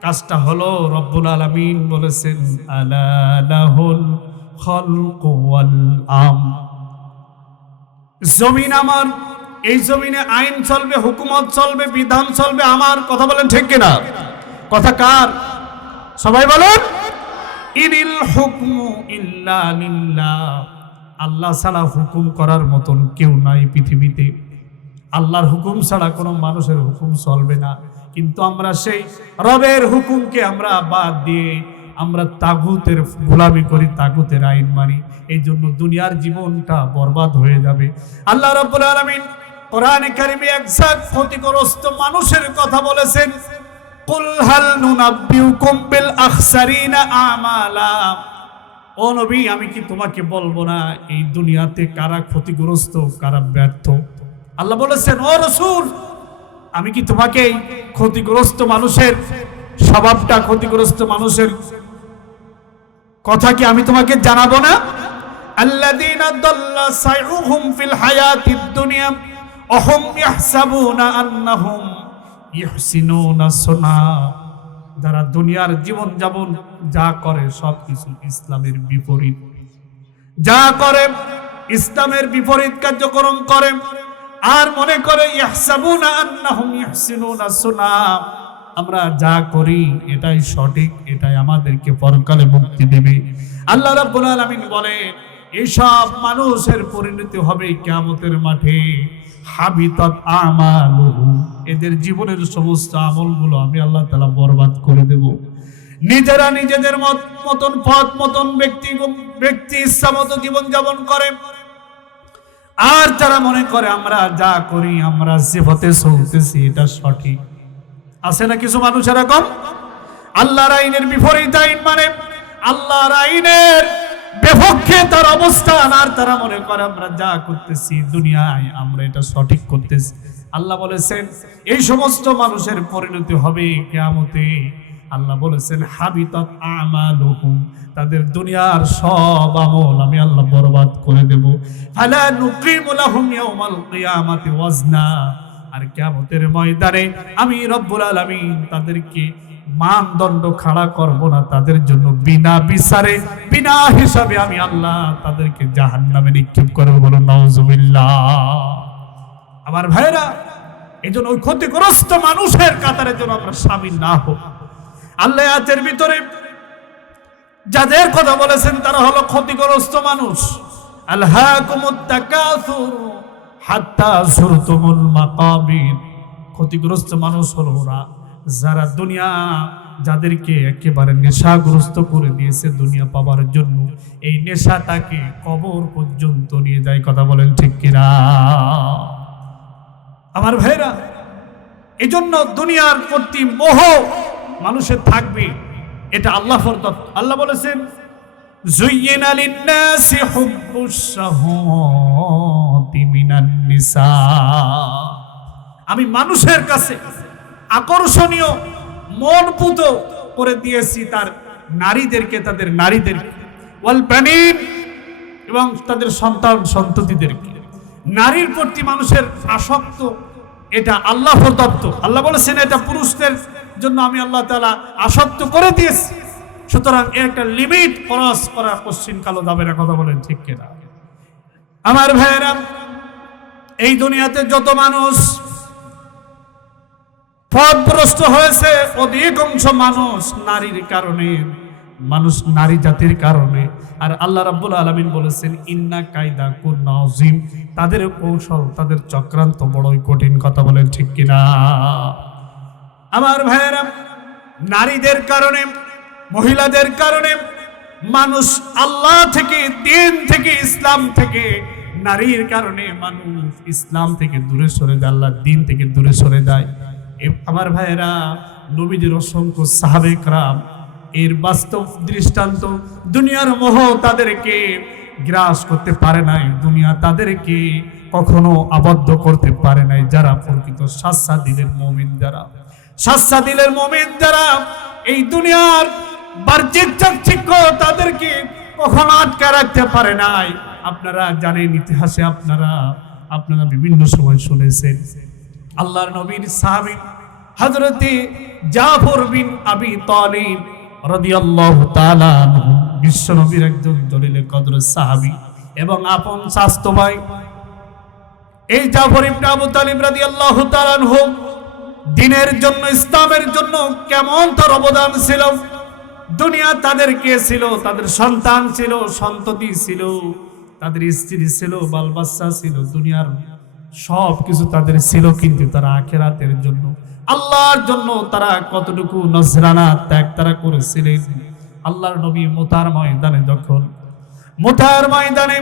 কাজটা হলো রব্বুল আলামিন বলেছেন, আলা লাহুল খালকু ওয়াল আমর, জমিন আমার, এই জমিনে আইন চলবে, হুকুমত চলবে, বিধান চলবে আমার। কথা বলেন ঠিক কিনা? কথা কার? সবাই বলেন, ইনিল হুকমু ইল্লা লিল্লাহ, আল্লাহ ছাড়া হুকুম করার মতন কেউ নাই পৃথিবীতে। আল্লাহর হুকুম ছাড়া কোনো মানুষের হুকুম চলবে না। কিন্তু আমরা সেই রবের হুকুমকে আমরা বাদ দিয়ে আমরা তাগুতের গোলামি করি, তাগুতের আইন মানি। এই জন্য দুনিয়ার জীবনটা বরবাদ হয়ে যাবে। আল্লাহ রাব্বুল আলামিন কোরআনে কারিমে একজাক ক্ষতিগ্রস্ত মানুষের কথা বলেছেন, কুল হাল নুনাব্বিউকুম বিল আখসারিনা আমালা, ও নবী আমি কি তোমাকে বলবো না এই দুনিয়াতে কারা ক্ষতিগ্রস্ত, কারা ব্যর্থ? আল্লাহ বলেছেন, ও রাসূল আমি কি তোমাকে এই ক্ষতিগ্রস্ত মানুষের স্বভাবটা, ক্ষতিগ্রস্ত মানুষের কথা কি আমি তোমাকে জানাবো না? আল্লাযীনা দাল্লা সাইউহুম ফিল হায়াতিদ দুনিয়া ওয়া হুম ইয়াহসাবুনা আন্নাহুম ইহসিনুনা সুনা, যারা দুনিয়ার জীবন যাপন যা করে সবকিছু ইসলামের বিপরীত, যা করে ইসলামের বিপরীত কার্যক্রম করে, আর মনে করে ইয়াহসাবুনা আন্নাহুম ইহসিনুনা সুনা, আমরা যা করি এটাই সঠিক, এটাই আমাদেরকে পরকালে মুক্তি দেবে। আল্লাহ রাব্বুল আলামিন বলেন, এইসব মানুষের পরিণতি হবে কিয়ামতের মাঠে হাবিতাত আমালুহু, এদের জীবনের সমস্ত আমলগুলো আমি আল্লাহ তাআলা বরবাদ করে দেব। নিজেরা নিজেদের মতন পথ মতন ব্যক্তি ইচ্ছা মতো জীবন যাপন করে, আর যারা মনে করে আমরা যা করি, আমরা যে পথে চলতেছি এটা সঠিক, আছে না কিছু মানুষ এরকম? আল্লাহর আইনের বিপরীত আইন মানে আল্লাহর আইনের বিপক্ষে তার অবস্থান, আর তারা মনে করে আমরা যা করতেছি দুনিয়ায় আমরা এটা সঠিক করতেছি। আল্লাহ বলেছেন এই সমস্ত মানুষের পরিণতি হবে কিয়ামতে। আল্লাহ বলেছেন হাবিতাত আমালুহুম, তাদের দুনিয়ার সব আমল আমি আল্লাহ বরবাদ করে দেব। ফালা নুকিমু লাহুম ইয়াউমাল কিয়ামাতি ওয়াজনা, আর কিয়ামতের ময়দানে আমি রব্বুল আলামিন তাদেরকে মানদণ্ড খাড়া করব না, তাদের জন্য বিনা বিচারে বিনা হিসাবে আমি আল্লাহ তাদেরকে জাহান্নামে নিক্ষেপ করব। বলুন নাউজুবিল্লাহ। আমার ভাইরা, এই জন্য ওই ক্ষতিগ্রস্ত মানুষের কাতারে যেন আমরা শামিল না হই। আল্লাহ আয়াতের ভিতরে যাদের কথা বলেছেন তারা হলো ক্ষতিগ্রস্ত মানুষ। আলহাকুমুত তাকাসুর হাত্তা যুরতুমুল মাকাবির, ক্ষতিগ্রস্ত মানুষ হলো ওরা যারা দুনিয়া, যাদেরকে একেবারে নেশাগ্রস্ত করে দিয়েছে দুনিয়া পাওয়ার জন্য, এই নেশাটাকে কবর পর্যন্ত নিয়ে যায়। কথা বলেন ঠিক কিনা? আমার ভাইরা, এই জন্য দুনিয়ার প্রতি মোহ মানুষের থাকবে, এটা আল্লাহ ফরদত। আল্লাহ বলেছেন যুয়্যিনা লিন-নাসি হুব্বুশ শাহাওয়াতি মিনান নিসা, আমি মানুষের কাছে আকর্ষণীয় মনপুত করে দিয়েছি তার নারীদেরকে, তাদের নারীদেরকে, ওয়াল বানিন, এবং তাদের সন্তান সন্ততিদেরকে। নারীর প্রতি মানুষের আসক্ত এটা আল্লাহ প্রদত্ত। আল্লাহ বলেছেন এটা পুরুষদের জন্য আমি আল্লাহ তাআলা আসক্ত করে দিয়েছি। সুতরাং একটা লিমিট ক্রস করা কোশ্চিন কালো যাবে না। কথা বলেন ঠিক কিনা? আমার ভাইয়েরা, এই দুনিয়াতে যত মানুষ পথভ্রষ্ট হয়েছে অধিকাংশ মানুষ নারীর কারণে, মানুষ নারী জাতির কারণে। আর আল্লাহ রাব্বুল আলামিন বলেছেন ইন্না কায়দা কুন্না আযীম, তাদের কৌশল, তাদের চক্রান্ত বড়ই কঠিন। কথা বলেন ঠিক কিনা? আমার ভাইয়েরা, নারীদের কারণে, মহিলাদের কারণে মানুষ আল্লাহ থেকে, দিন থেকে, ইসলাম থেকে, নারীর কারণে মানুষ ইসলাম থেকে দূরে সরে যায়, আল্লাহর দিন থেকে দূরে সরে যায়। আমার ভাইয়েরা, নবীজির অসংখ্য সাহাবে کرام এর বাস্তব দৃষ্টান্ত। দুনিয়ার মোহ তাদেরকে গ্রাস করতে পারে নাই, দুনিয়া তাদেরকে কখনো আবদ্ধ করতে পারে নাই। যারা প্রকৃত সাচ্চা দিলের মুমিন, যারা সাচ্চা দিলের মুমিন, যারা এই দুনিয়ার বাহ্যিক চাকচিক্য তাদেরকে কখনো আটকে রাখতে পারে নাই। আপনারা জানেন, ইতিহাসে আপনারা বিভিন্ন সময় শুনেছেন আল্লাহর নবীর সাহাবী হযরতে জাফর বিন আবি তালিব রাদিয়াল্লাহু তাআলা আনহু, বিশ্ব নবীর একজন জলিলে কদর সাহাবী এবং আপন চাচতো ভাই। এই জাফর ইবনে আবু তালিব রাদিয়াল্লাহু তাআলা আনহু দ্বীনের জন্য, ইসলামের জন্য কেমন তার অবদান ছিল। দুনিয়া তাদেরকে ছিল, তাদের সন্তান ছিল, সন্ততি ছিল, তাদের স্ত্রী ছিল, বাল বাচ্চা ছিল, দুনিয়ার সব কিছু তাদের ছিল, কিন্তু তারা আখিরাতের জন্য, আল্লাহর জন্য তারা কতটুকু নজরানা ত্যাগ তারা করেছিলেন। আল্লাহর নবী মুতার ময়দানে, যখন মুতার ময়দানে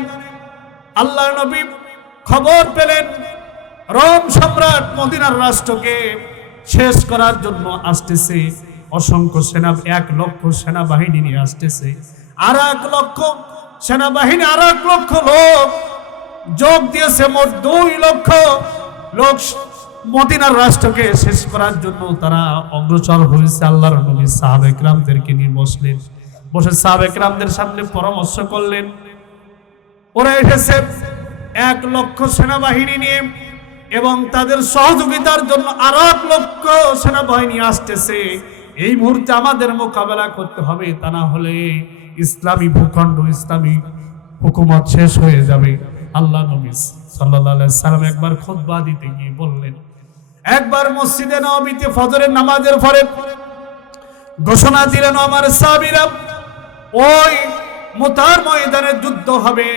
আল্লাহর নবী খবর পেলেন রোম সম্রাট মদিনার রাষ্ট্রকে শেষ করার জন্য আসতেছে, অসংখ্য সেনা, 1 লক্ষ সেনাবাহিনী নিয়ে আসতেছে, আর 1 লক্ষ সেনাবাহিনী, আর 1 লক্ষ লোক যোগ দিয়েছে, মোট 2 লক্ষ লোক মদিনার রাষ্ট্রকে শেষ করার জন্য তারা অগ্রসর হয়েছে। আল্লাহর নবী সাহাবে کرامদেরকে নিয়ে বসলেন, বসে সাহাবে کرامদের সামনে পরামর্শ করলেন। ওরা এসেছে 1 লক্ষ সেনাবাহিনী নিয়ে এবং তাদের সহযোগিতার জন্য আর 1 লক্ষ সেনাবাহিনী আসতেছে। এই মুহূর্তে আমাদের মোকাবেলা করতে হবে, তা না হলে ইসলামী ভূখণ্ড, ইসলামী হুকুমত শেষ হয়ে যাবে। আল্লাহ নবী সাল্লাল্লাহু আলাইহি সাল্লাম একবার খুতবা দিতে গিয়ে বললেন, একবার মসজিদে নববীতে ফজরের নামাজের পরে ঘোষণা দিলেন, আমার সাহাবীরা, ওই মুতার ময়দানে যুদ্ধ হবে,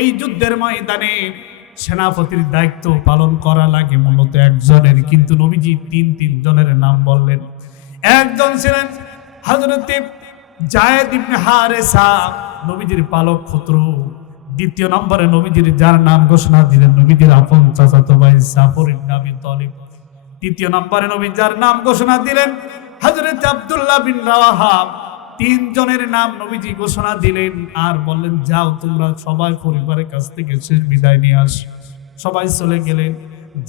এই যুদ্ধের ময়দানে সেনাপতির দায়িত্ব পালন করা লাগে মূলত একজনের, কিন্তু নবীজি 3 জনের নাম বললেন। একজন ছিলেন হযরতে যায়েদ ইবনে হারেসা, নবীজির পালক পুত্র, দ্বিতীয় নম্বরে নবীজির যার নাম ঘোষণা দিলেন নবীজির আপন চাচাতো ভাই জাফর ইবনে আবি তালিব। তৃতীয় নম্বরে নবী যার নাম ঘোষণা দিলেন হযরত আব্দুল্লাহ বিন রাওয়াহা। তিনজনের নাম নবীজি ঘোষণা দিলেন আর বললেন যাও তোমরা সবাই পরিবারের কাছ থেকে শেষ বিদায় নিয়ে আস। সবাই চলে গেলেন।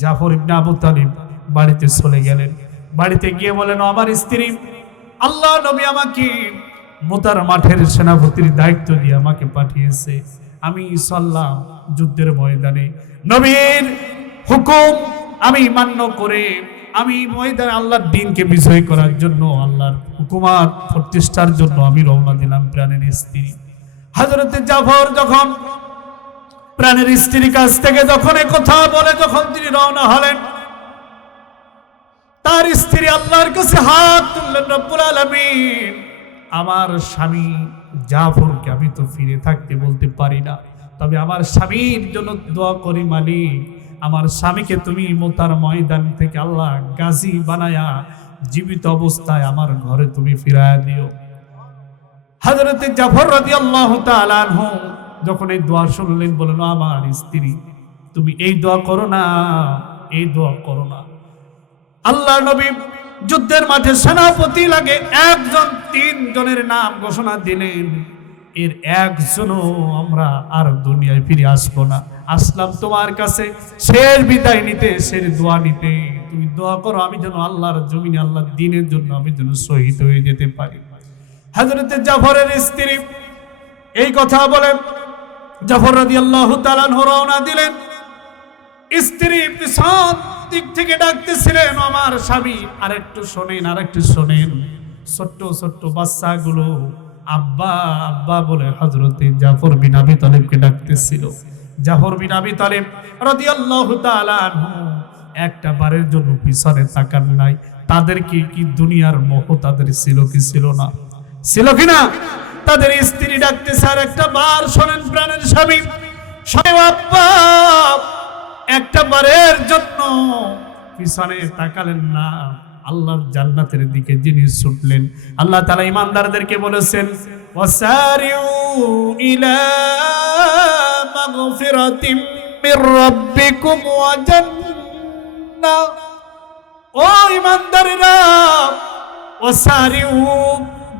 জাফর ইবনে আবু তালিব বাড়িতে চলে গেলেন। বাড়িতে গিয়ে বলেন আমার স্ত্রী আল্লাহ নবী আমাকে মুতার মাঠের সেনাপতির দায়িত্ব দিয়ে আমাকে পাঠিয়েছে। আমি চললাম যুদ্ধের ময়দানে, নবীর হুকুম আমি মান্য করে আমি ময়দানে আল্লাহর দ্বীনকে বিজয় করার জন্য, আল্লাহর হুকুমাত প্রতিষ্ঠার জন্য আমি রওনা দিলাম। প্রাণের স্ত্রী হযরত জাফর যখন প্রাণের স্ত্রীর কাছ থেকে যখন এই কথা বলে যখন তিনি রওনা হলেন, তার স্ত্রী আল্লাহর কাছে হাত তুললেন, রব্বুল আলামিন আমার স্বামী জাফরকে আমি তো ফিরে থাকতে বলতে পারি না, তবে আমার স্বামীর জন্য দোয়া করি মালিক, আমার স্বামীকে তুমি মুতার ময়দান থেকে আল্লাহ গাজী বানায়া জীবিত অবস্থায় আমার ঘরে তুমি ফিরায়া দিও। হযরত জাফর রাদিয়াল্লাহু তাআলা আনহু যখন এই দোয়া শুনলেন বললেন আমার স্ত্রী তুমি এই দোয়া করো না, এই দোয়া করো না। আল্লাহ নবী যুদ্ধের মাঠে সেনাপতি লাগে একজন, তিনজনের নাম ঘোষণা দিলেন, এর একজনও আমরা আর দুনিয়ায় ফিরে আসবো না, আসলাম তোমার কাছে শেষ বিদায় নিতে, শেষ দোয়া নিতে, তুমি দোয়া করো আমি যেন আল্লাহর জমিনে আল্লাহর দ্বীনের জন্য আমি যেন শহীদ হয়ে যেতে পারি। হযরত জাফরের স্ত্রী এই কথা বলে জাফর রাদিয়াল্লাহু তাআলা আনহু রওনা দিলেন। স্ত্রী পিছন দিক থেকে ডাকতেছিলেন আমার স্বামী আরেকটু শোনেন, আরেকটু শোনেন। ছোট্ট ছোট্ট বাচ্চাগুলো আব্বা আব্বা বলে হযরত জাফর বিন আবি তালিবকে ডাকতেছিল। জাফর বিন আবি তালিব রাদিয়াল্লাহু তাআলা আনহু একটা বারের জন্য পিছনে তাকান নাই। তাদের কি দুনিয়ার মোহ তাদের ছিল কি ছিল না, ছিল কিনা? তাদের স্ত্রী ডাকতেছে আর একটা বার শোনেন প্রাণের স্বামী আব্বা, একটা বারের জন্য পিছনে তাকালেন না। আল্লাহর জান্নাতের দিকে যিনি ছুটলেন, আল্লাহ তাআলা ঈমানদারদেরকে বলেছেন ওয়াসারিউ ইলা মাগফিরাতিম মির রাব্বিকুম ওয়া জান্নাহ। ও ঈমানদাররা ওয়াসারিউ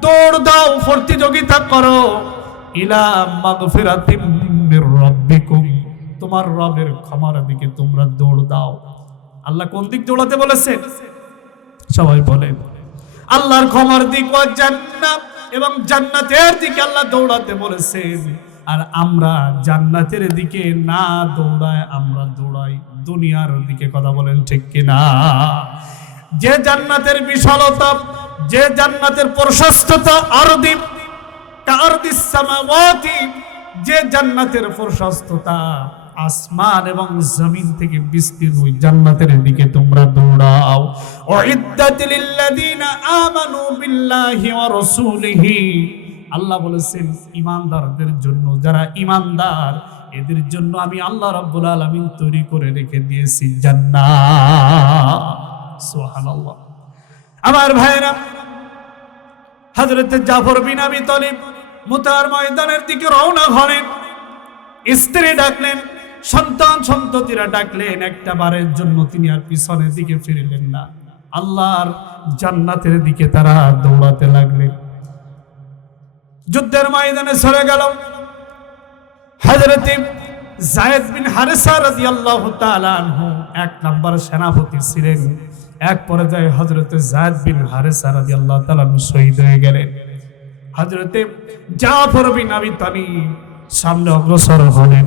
দৌড় দাও, প্রতিযোগিতা করো, ইলা মাগফিরাতিম মির রাব্বিকুম তোমার রবের ক্ষমার দিকে তোমরা দৌড় দাও। আল্লাহ কোন দিক দৌড়াতে বলেছেন? সবাই বলে আল্লাহর ক্ষমার দিক ওয়া জান্নাত, এবং জান্নাতের দিকে আল্লাহ দৌড়াতে বলেছেন। আর আমরা জান্নাতের দিকে না দৌড়ায় আমরা দৌড়াই দুনিয়ার দিকে। কথা বলেন ঠিক কিনা? যে জান্নাতের বিশালতা, যে জান্নাতের প্রশস্ততা আরদি কারদিস সামাওয়াতি, যে জান্নাতের প্রশস্ততা আসমান এবং জমিন থেকে বিস্তীর্ণ, ওই জান্নাতের দিকে তোমরা দৌড়াও। উইদ্দাত লিল্লাযিনা আমানু বিল্লাহি ওয়া রাসূলিহি, আল্লাহ বলেছেন ঈমানদারদের জন্য, যারা ঈমানদার এদের জন্য আমি আল্লাহ রাব্বুল আলামিন তৈরি করে রেখে দিয়েছি জান্নাত। সুবহানাল্লাহ। আমার ভাইরা, হযরত জাফর বিন আবি তালিব মুতার ময়দানের দিকে রওনা হলেন। স্ত্রী ডাকলেন, সন্তান সন্ততিরা ডাকলেন, একটা বারের জন্য তিনি আর পিছনের দিকে ফিরলেন না। আল্লাহর জান্নাতের দিকে তারা দৌড়াতে লাগলেন। যুদ্ধের ময়দানে চলে গেল। হযরত যায়েদ বিন হারেসা রাদিয়াল্লাহু তাআলা আনহু এক নম্বর সেনাপতি ছিলেন। এক পর্যায়ে হযরত যায়েদ বিন হারেসা রাদিয়াল্লাহু তাআলা আনহু শহীদ হয়ে গেলেন। হযরত জাফর বিন আবি তালিব সামনে অগ্রসর হলেন,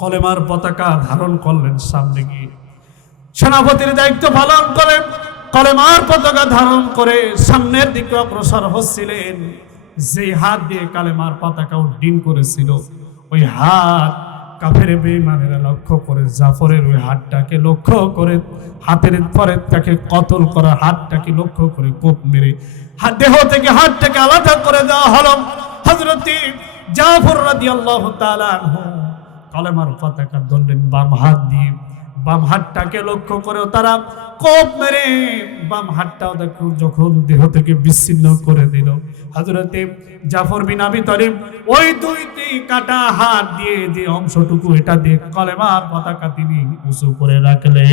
কলেমার পতাকা ধারণ করলেন, সামনে গিয়ে সেনাপতির দায়িত্ব পালন করে কলেমার পতাকা ধারণ করে সামনের দিকে অগ্রসর হচ্ছিলেন। যে হাত দিয়ে কালেমার পতাকা উড্ডীন করেছিল, ওই হাত কাফের বেঈমানেরা লক্ষ্য করে জাফরের ওই হাতটাকে লক্ষ্য করে, হাতের পরে তাকে কতল করা হাতটাকে লক্ষ্য করে কোপ মেরে দেহ থেকে হাতটাকে আলাদা করে দেওয়া হলো। হযরত জাফর রাদিয়াল্লাহু তাআলা আনহু কালেমার পতাকা ধরলেন বাম হাত দিয়ে, বাম হাতটাকে লক্ষ্য করে তারা কোপ মেরে বাম হাতটাও দেখো যখন দেহ থেকে বিচ্ছিন্ন করে দিল, হযরতে জাফর বিন আবি তালিব ওই দুইটি কাটা হাত দিয়ে যে অংশটুকু এটা দিয়ে কলেমার পতাকা তিনি উঁচু করে রাখলেন।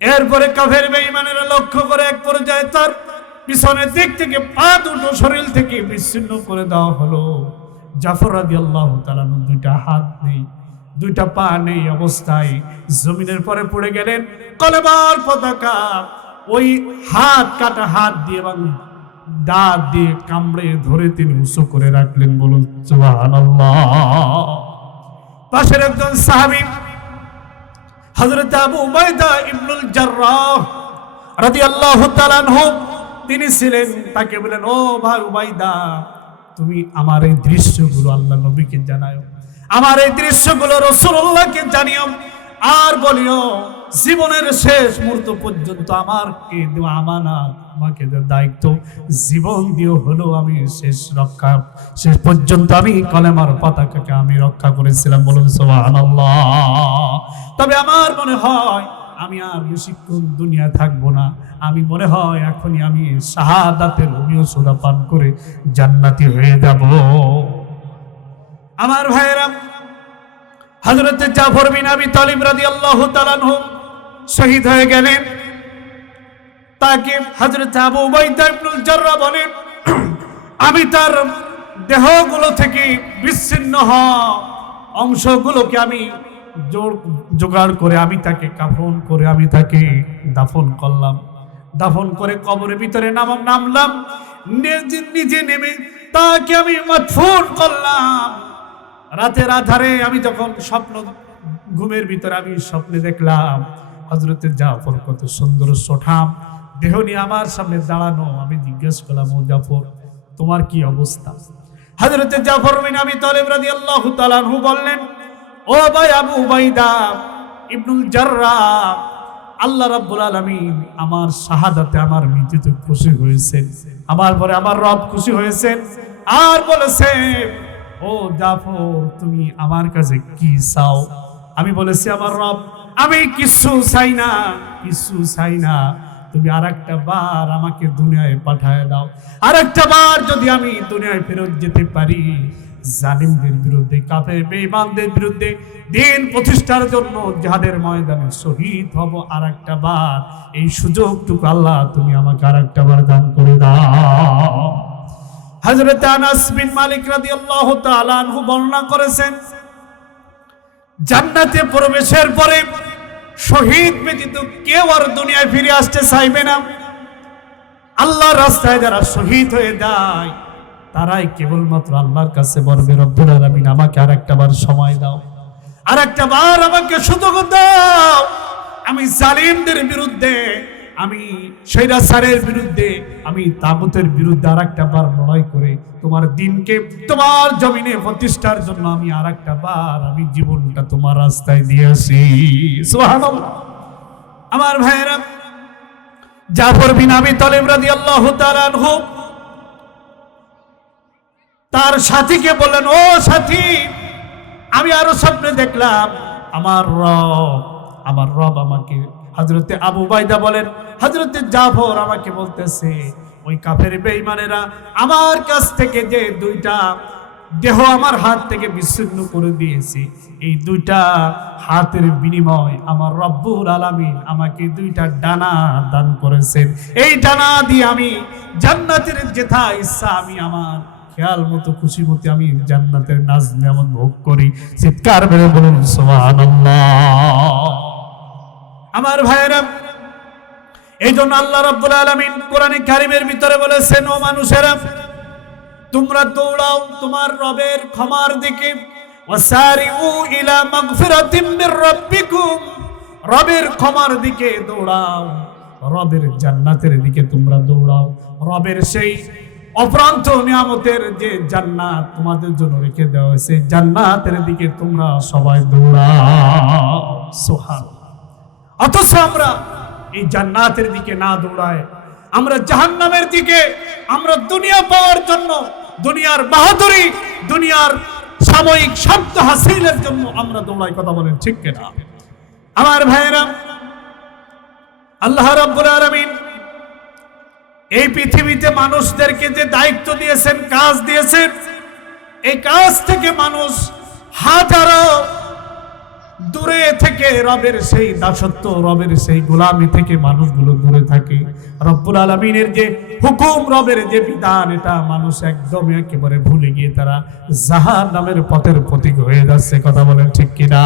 এরপরে কাফের বেঈমানেরা লক্ষ্য করে এক পর্যায়ে তার পিছনের দিক থেকে পা দুটো শরীর থেকে বিচ্ছিন্ন করে দেওয়া হলো। জাফর রাদিয়াল্লাহু তাআলা দুইটা হাত নেই, দুইটা পা নেই অবস্থায় জমিনের পরে পড়ে গেলেন। কলেমার পতাকা ওই হাত কাটা হাত দিয়ে এবং দাঁত দিয়ে কামড়ে ধরে তিনি উঁচু করে রাখলেন। বলুন সুবহানাল্লাহ। পাশের একজন সাহাবী হযরত আবু উবাইদা ইবনুল জাররাহ রাদিয়াল্লাহু তাআলা আনহু তিনি ছিলেন। তাকে বলেন, ও ভাই উবাইদা, তুমি আমার এই দৃশ্যগুলো আল্লাহ নবীকে জানাও, আমার এই দৃশ্যগুলো রাসূলুল্লাহকে জানিও, আর বলিও জীবনের শেষ মুহূর্ত পর্যন্ত আমাকে দেওয়া আমানত, আমাকে দেওয়া দায়িত্ব জীবন দিয়ে হলো আমি শেষ পর্যন্ত আমি কলেমার পতাকাকে আমি রক্ষা করেছিলাম। বলুন সুবহানাল্লাহ। তবে আমার মনে হয় আমি আর বেশিক্ষণ দুনিয়া থাকবো না, আমি মনে হয় এখনই আমি শাহাদাতের অমীয় সোদা পান করে জান্নাতি হয়ে যাব। আমার ভাইয়েরা, হযরত জাফর বিন আবি তালিব রাদিয়াল্লাহু তাআলা আনহু শহীদ হয়ে গেলেন। তাকে হযরত আবু উবাইদা ইবনুল জাররাহ বলেন, আমি তার দেহগুলো থেকে বিচ্ছিন্ন হওয়া অংশগুলোকে আমি জোগাড় করে আমি তাকে কাফন করে আমি তাকে দাফন করলাম। দাফন করে কবরের ভিতরে নামলাম, নিজে নেমে তাকে আমি মাদফুন করলাম। রাতের আধারে আমি যখন ঘুমের ভিতরে আমি স্বপ্নে দেখলাম হযরত জাফর কত সুন্দর সোঠাম দেহ নিয়ে আমার সামনে দাঁড়ানো। আমি জিজ্ঞেস করলাম, ও জাফর, তোমার কি অবস্থা? হযরত জাফর বিন আবি তালিব রাদিয়াল্লাহু তাআলা আনহু বললেন, ও ভাই আবু উবাইদা ইবনুল জাররাহ, আল্লাহ রাব্বুল আলামিন আমার শাহাদাতে আমার মৃত্যুতে খুশি হয়েছেন, আমার পরে আমার রব খুশি হয়েছেন, আর বলেছেন, ও জাফর তুমি আমার কাছে কি চাও? আমি বলেছি, আমার রব আমি কিছু চাই না, কিছু চাই না, তুমি আরেকটা বার আমাকে দুনিয়ায় পাঠায় দাও। আরেকটা বার যদি আমি দুনিয়ায় ফেরত যেতে পারি, জালিমদের বিরুদ্ধে, কাফের বেঈমানদের বিরুদ্ধে দিন প্রতিষ্ঠার জন্য জিহাদের ময়দানে শহীদ হব আরেকটা বার, এই সুযোগটুকু আল্লাহ তুমি আমাকে আরেকটা বার দান করে দাও। হযরত আনাস বিন মালিক রাদিয়াল্লাহু তাআলা আনহু বর্ণনা করেছেন, জান্নাতে প্রবেশের পরে শহীদ ব্যতীত কেউ আর দুনিয়ায় ফিরে আসতে চাইবে না। আল্লাহর রাস্তায় যারা শহীদ হয়ে যায় তারাই কেবলমাত্র আল্লাহর কাছে বলবে, রব্বুল আলামিন আমাকে আরেকটা বার সময় দাও, আরেকটা বার আমাকে সুযোগ দাও, আমি জালিমদের বিরুদ্ধে, আমি স্বৈরাচারের বিরুদ্ধে, আমি তাগুতের বিরুদ্ধে আরেকটা বার লড়াই করে তোমার দিনকে তোমার জমিনে প্রতিষ্ঠার জন্য আমি আরেকটা বার আমি জীবনটা তোমার রাস্তায় দিয়ে আসি। সুবহানাল্লাহ। আমার ভাইয়েরা, জাফর বিন আবি তালিব রাদিয়াল্লাহু তাআলা আনহু তার সাথীকে বললেন, ও সাথী, আমি আরো স্বপ্নে দেখলাম আমার রব আমাকে, হযরতে আবু উবাইদা বলেন, হযরতে জাফর আমাকে বলতেছে, ওই কাফের বেঈমানেরা আমার কাছ থেকে যে দুইটা দেহ আমার হাত থেকে বিচ্ছিন্ন করে দিয়েছে, এই দুইটা হাতের বিনিময় আমার রব্বুল আলামিন আমাকে দুইটা ডানা দান করেছেন। এই ডানা দিয়ে আমি জান্নাতের যেথা ইচ্ছা আমি আমার খেয়াল মতো খুশি মতো আমি জান্নাতের নাজ নেয়ামত ভোগ করি। চিৎকার মেরে বলুন সুবহানাল্লাহ। আমার ভাইয়েরা, এই জন্য আল্লাহ রাব্বুল আলামিন কোরআনে কারীমের ভিতরে বলেছেন, ও মানুষেরা তোমরা দৌড়াও তোমার রবের ক্ষমার দিকে, ওয়াসারিউ ইলা মাগফিরাতিম মির রাব্বিকুম, রবের ক্ষমার দিকে দৌড়াও, রবের জান্নাতের দিকে তোমরা দৌড়াও। রবের সেই অপ্রান্ত নিয়ামতের যে জান্নাত তোমাদের জন্য রেখে দেওয়া হয়েছে, জান্নাতের দিকে তোমরা সবাই দৌড়াও। সুবহানাল্লাহ। অথচ আমরা এই জান্নাতের দিকে না দৌড়ায় আমরা জাহান্নামের দিকে, আমরা দুনিয়া পাওয়ার জন্য, দুনিয়ার বাহাদুরি, দুনিয়ার সাময়িক শব্দ হাসিলের জন্য আমরা দৌড়াই। কথা বলেন ঠিক কিনা? আমার ভাইয়েরা, আল্লাহ রাব্বুল আলামিন এই পৃথিবীতে মানুষদেরকে যে দায়িত্ব দিয়েছেন, কাজ দিয়েছেন, এই কাজ থেকে মানুষ হাজারো দূরে থেকে রবের সেই দাসত্ব, রবের সেই গোলামি থেকে মানুষগুলো দূরে থাকে। রব্বুল আলামিনের যে হুকুম, রবের যে বিধান, এটা মানুষ একদম একেবারে ভুলে গিয়ে তারা জাহান্নামের পথের প্রতীক হয়ে যাচ্ছে। কথা বলেন ঠিক কিনা?